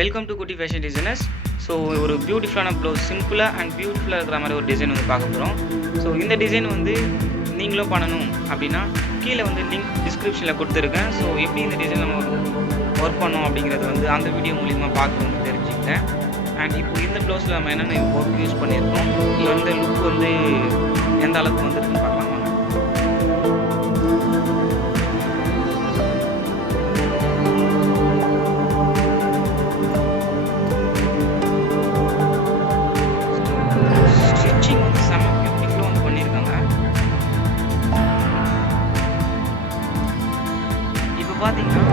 Welcome to குட்டி fashion designers. So ஒரு பியூட்டிஃபுல்லான ப்ளவுஸ், சிம்பிளாக அண்ட் பியூட்டிஃபுல்லாக இருக்கிற மாதிரி ஒரு டிசைன் வந்து பார்க்க போகிறோம். ஸோ இந்த டிசைன் வந்து நீங்களும் பண்ணணும் அப்படின்னா கீழே வந்து லிங்க் டிஸ்கிரிப்ஷனில் கொடுத்துருக்கேன். ஸோ எப்படி இந்த டிசைன் நம்ம ஒர்க் பண்ணோம் அப்படிங்கிறது வந்து அந்த வீடியோ மூலிமா பார்த்து வந்து தெரிஞ்சுக்கிட்டேன். அண்ட் இப்போ இந்த ப்ளவுஸில் நம்ம என்னென்ன ஒர்க் யூஸ் பண்ணியிருக்கோம், இந்த லுக் வந்து எந்த அளவுக்கு வந்துருக்குன்னு பார்க்கலாம். பார்த்தீங்கன்னா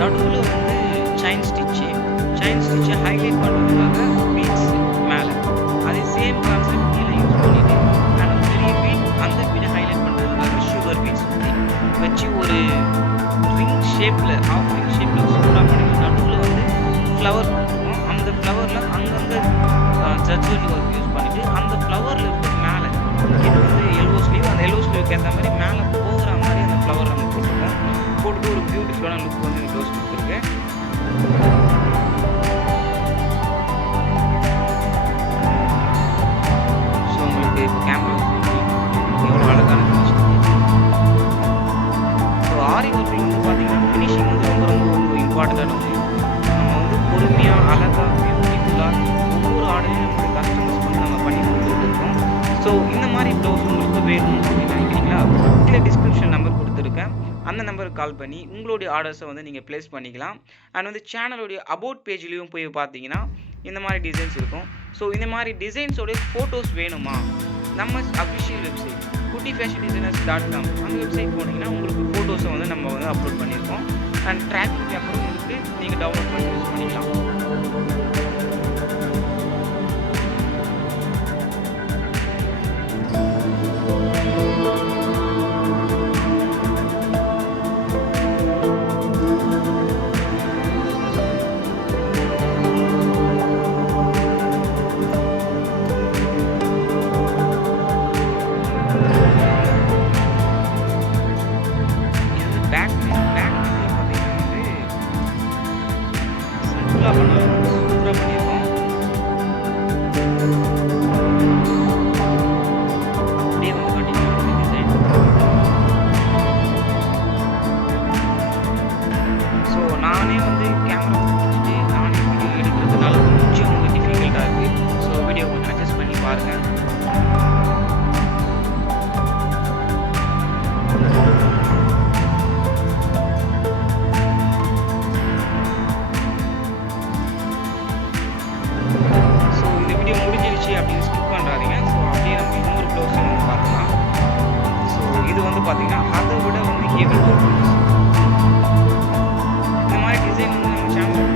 நடுவில் வந்து செயின் ஸ்டிச்சு ஹைலைட் பண்ணுறதுக்காக பீட்ஸ் மேலே அதே சேம் கான்செப்ட் கீழே யூஸ் பண்ணிவிட்டு அண்ட் பெரிய பீட் அந்த பீடை ஹைலைட் பண்ணுறதுக்காக சுகர் பீட்ஸ் வச்சு ஒரு ரிங் ஷேப்பில் ஹாஃப் ரிங் ஷேப்பில் சூப்பராக பண்ணி நடுவில் வந்து ஃப்ளவர் கொடுத்துருக்கோம். அந்த ஃப்ளவரில் அங்கங்கே ஜட்ஜரி ஒர்க் யூஸ் பண்ணிவிட்டு அந்த ஃப்ளவரில் இருக்கிற மேலே இது வந்து எல்லோ ஸ்லீவ், அந்த எல்லோ ஸ்லீவுக்கு ஏற்ற மாதிரி மேலே போகிற மாதிரி அந்த ஃப்ளவர் நம்ம போட்டுருக்கோம். போட்டுட்டு ஒரு பியூட்டிஃபுல்லான லுக் வந்து இந்த க்ளோஸ் கொடுத்துருக்கு. ஸோ உங்களுக்கு இப்போ கேமரா எவ்வளோ அழகான ஃபினிஷிங். ஸோ ஆரி ஒர்க்கிங் வந்து பார்த்தீங்கன்னா ஃபினிஷிங் வந்து ரொம்ப இம்பார்ட்டண்ட்டானது. நம்ம வந்து பொறுமையாக அழகாக பியூட்டிஃபுல்லாக ஒவ்வொரு ஆடையும் நம்மளுடைய கஸ்டமர்ஸ் வந்து நம்ம பண்ணி கொடுத்துருக்கோம். ஸோ இந்த மாதிரி ப்ளவுஸ் உங்களுக்கு வேணும் அப்படின்னு நினைக்கிறீங்களா, கீழே டிஸ்கிரிப்ஷன் நம்பர் கொடுத்துருக்கேன். அந்த நம்பருக்கு கால் பண்ணி உங்களுடைய ஆர்டர்ஸை வந்து நீங்கள் ப்ளேஸ் பண்ணிக்கலாம். அண்ட் வந்து சேனலுடைய அபவுட் பேஜ்லேயும் போய் பார்த்தீங்கன்னா இந்த மாதிரி டிசைன்ஸ் இருக்கும். ஸோ இந்த மாதிரி டிசைன்ஸோடைய ஃபோட்டோஸ் வேணுமா, நம்ம அஃபிஷியல் வெப்சைட் kuttyfashionDesigners.com அந்த வெப்சைட் போனீங்கன்னா உங்களுக்கு ஃபோட்டோஸை வந்து நம்ம வந்து அப்லோட் பண்ணியிருக்கோம். அண்ட் ட்ராக்கிங் பேப்பரும் இருக்குது, நீங்கள் டவுன்லோட் பண்ணி யூஸ் பண்ணிக்கலாம். நானே வந்து கேமரா பிடிச்சிட்டு நானே வீடியோ எடுக்கிறதுனால கொஞ்சம் வந்து டிஃபிகல்ட்டாக இருக்குது. ஸோ வீடியோ கொஞ்சம் அட்ஜஸ்ட் பண்ணி பாருங்கள். ஸோ இந்த வீடியோ முடிஞ்சிருச்சு அப்படின்னு ஸ்கிப் பண்ணுறாதீங்க. ஸோ அப்படியே நம்ம இன்னொரு ப்ளவுஸை வந்து பார்க்கலாம். ஸோ இது வந்து பார்த்தீங்கன்னா அதை விட வந்து ஹெவி ஒர்க். டிசைன் வந்து நம்ம சேனல்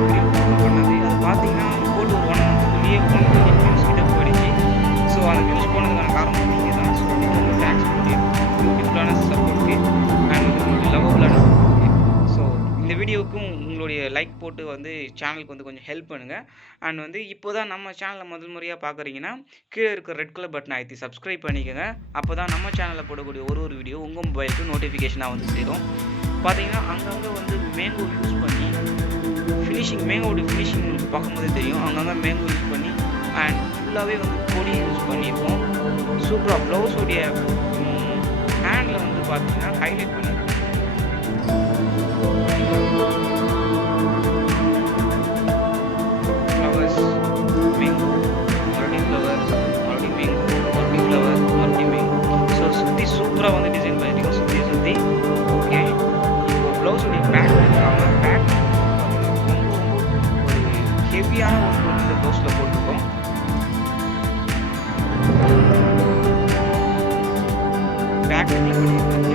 வீடியோ பண்ணது அது பார்த்தீங்கன்னா போட்டு ஒரு 1 மந்த்துக்குள்ளேயே 1 மில்லியன் வியூஸ் கிட்ட போயிடுச்சு. ஸோ அந்த வியூஸ் போனதுக்கான காரணம் நீங்கள் தான். ஸோ உங்களுக்கு தேங்க்ஸ் பண்ணி பியூட்டிஃபுல்லான சப்போர்ட்டுக்கு அண்ட் உங்களுக்கு லவ்வபுளான சப்போர்ட்டுக்கு. ஸோ இந்த வீடியோவுக்கும் உங்களுடைய லைக் போட்டு வந்து சேனலுக்கு வந்து கொஞ்சம் ஹெல்ப் பண்ணுங்கள். அண்ட் வந்து இப்போ தான் நம்ம சேனலை முதல் முறையாக பார்க்குறீங்கன்னா கீழே இருக்கிற ரெட் கலர் பட்டனை அழுத்தி சப்ஸ்கிரைப் பண்ணிக்கோங்க. அப்போ தான் நம்ம சேனலில் போடக்கூடிய ஒரு வீடியோ உங்கள் மொபைலுக்கு நோட்டிஃபிகேஷனாக வந்து சேரும். பார்த்தீங்கன்னா அங்கங்கே வந்து மேங்கோ யூஸ் பண்ணி ஃபினிஷிங், மேங்கோட ஃபினிஷிங் உங்களுக்கு பார்க்கும்போதே தெரியும். அங்கங்கே மேங்கோ யூஸ் பண்ணி அண்ட் ஃபுல்லாகவே வந்து பொடி யூஸ் பண்ணியிருக்கோம். சூப்பராக ப்ளவுஸோடைய ஹேண்டில் வந்து பார்த்தீங்கன்னா ஹைலைட் பண்ணியிருக்கோம். ஃப்ளவர்ஸ், மேங்கோ, மறுபடியும் ஃப்ளவர், மறுபடியும் மேங்கோ, மறுபடியும் ஃப்ளவர், மறுபடியும் மேங்கோ. ஸோ சுற்றி சூப்பராக வந்து டிசைன் பண்ணியிருக்கோம். சுற்றி ஓகே. ப்ளவுஸுடைய பேக் இருக்காமல் பேக் ரொம்ப ஒரு ஹெவியான ஒர்க் வந்து இந்த ப்ளவுஸில் போட்டிருக்கோம். பேக் பண்ணியிருக்கேன்.